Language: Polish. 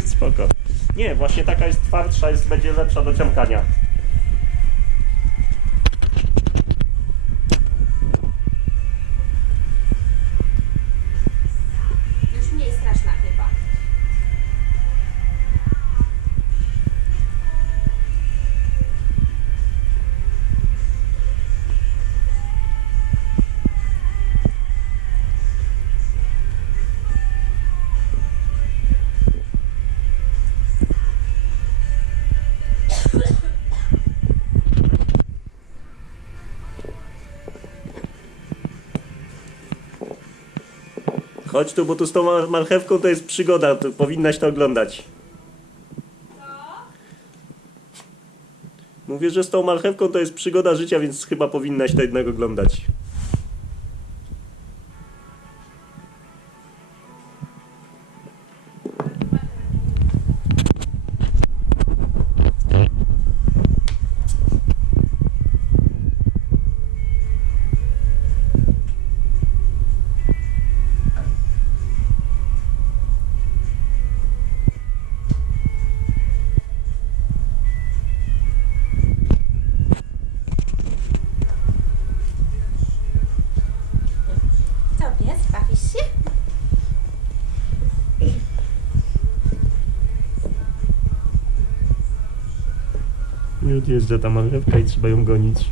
Spoko. Nie, właśnie taka jest twardsza, jest, będzie lepsza do ciąkania. Chodź tu, bo tu z tą mar- marchewką to jest przygoda, to powinnaś to oglądać. Mówię, że z tą marchewką to jest przygoda życia, więc chyba powinnaś to jednak oglądać. Bawisz się? Już jeżdża ta marchewka i trzeba ją gonić.